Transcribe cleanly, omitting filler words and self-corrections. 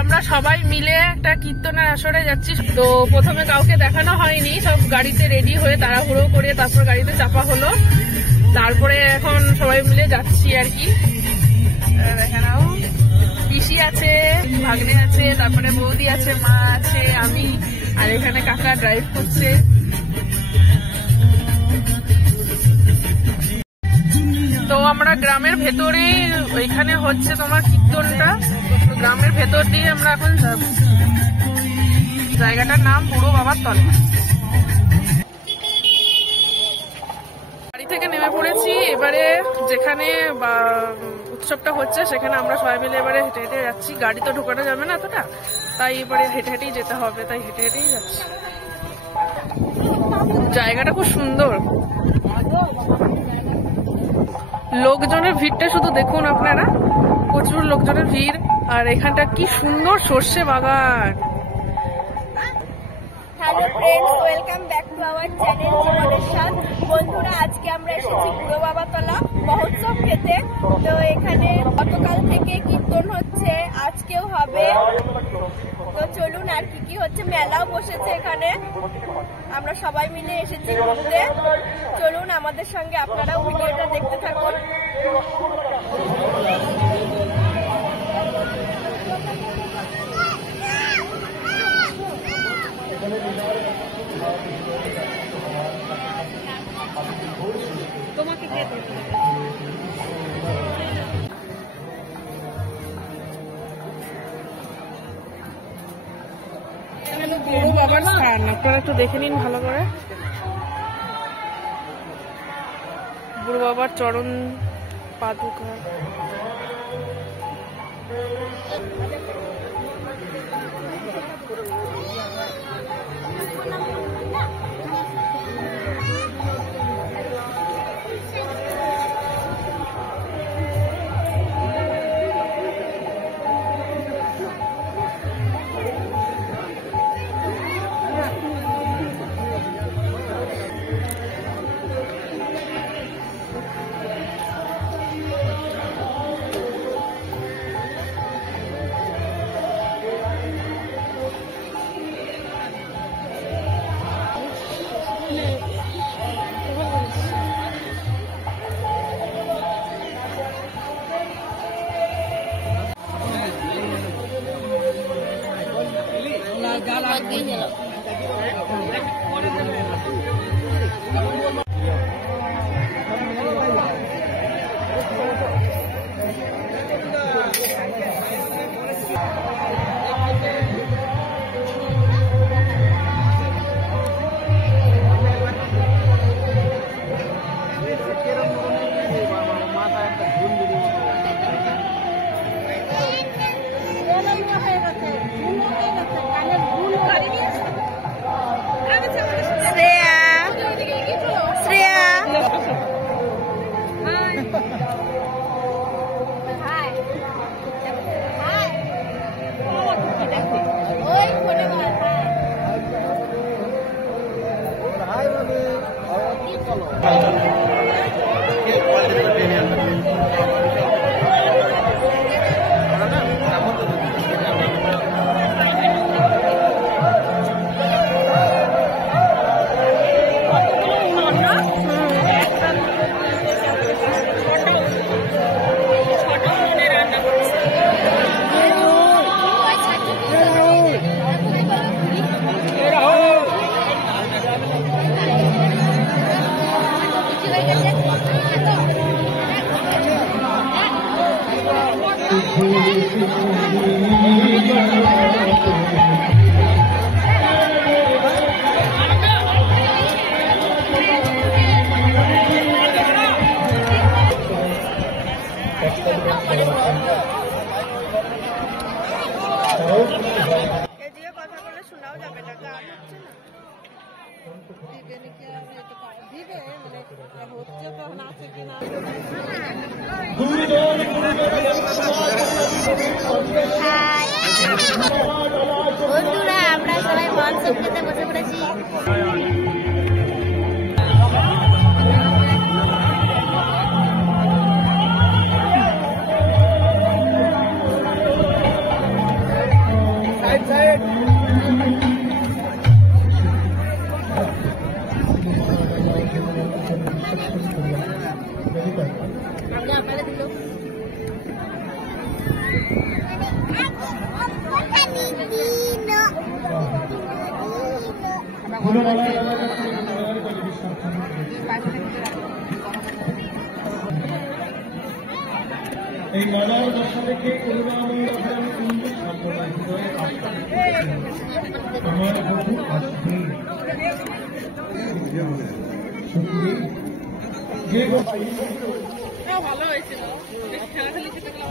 আমরা সবাই মিলে একটা কীর্তনের আসরে যাচ্ছি। তো প্রথমে কাউকে দেখানো হয়নি, সব গাড়িতে রেডি হয়ে তাড়াহুড়ো করে তারপর গাড়িতে চাপা হলো, তারপরে এখন সবাই মিলে যাচ্ছি আর কি। দেখাও পিসি আছে, ভাগ্নে আছে, তারপরে বৌদি আছে, মা আছে, আমি, আর এখানে কাকা ড্রাইভ করছে। তো আমরা গ্রামের ভেতরে, ওইখানে হচ্ছে তোমার কীর্তনটা, গ্রামের ভেতর দিয়ে আমরা এখন যাব। জায়গাটার নাম বুড়ো বাবার তলা। বাড়ি থেকে নেমে পড়েছি, এবারে যেখানে উৎসবটা হচ্ছে সেখানে আমরা সবাই মিলে এবারে হেঁটে হেঁটে যাচ্ছি। গাড়ি তো ঢোকানো যাবে না এতটা, তাই এবারে হেঁটে হেঁটেই যেতে হবে, তাই হেঁটে হেঁটেই যাচ্ছি। জায়গাটা খুব সুন্দর, লোকজনের ভিড়টা শুধু দেখুন আপনারা, প্রচুর লোকজনের ভিড়। আর এখানটা কি সুন্দর সর্ষে বাগান। Hello friends, welcome back to our channel জীবনের স্বাদ। বন্ধুরা, আজকে আমরা এসেছি বুড়ো বাবাতলা মহোৎসব খেতে। তো এখানে গতকাল থেকে কীর্তন হচ্ছে, আজকেও হবে। তো চলুন, আর কি কি হচ্ছে, মেলাও বসেছে এখানে, আমরা সবাই মিলে এসেছি ঘুরতে। চলুন আমাদের সঙ্গে, আপনারাও ভিডিওটা দেখতে থাকুন। তোমাকে কে বুড়ো বাবার স্থান, আপনারা একটু দেখে নিন ভালো করে। বুড়ো বাবার চরণ পাদুকা। এদিকে কথা বলে শোনাও যাবে না, গান হচ্ছে না। বন্ধুরা, আমরা সবাই মহোৎসব খেতে বসে পড়েছি। এই মেলার দশা থেকে করুণাময় হিন্দু সম্প্রদায় হৃদয়ে আমার বহু আসবে যে ভালো হয়েছিল খেলাখালি খেতে কি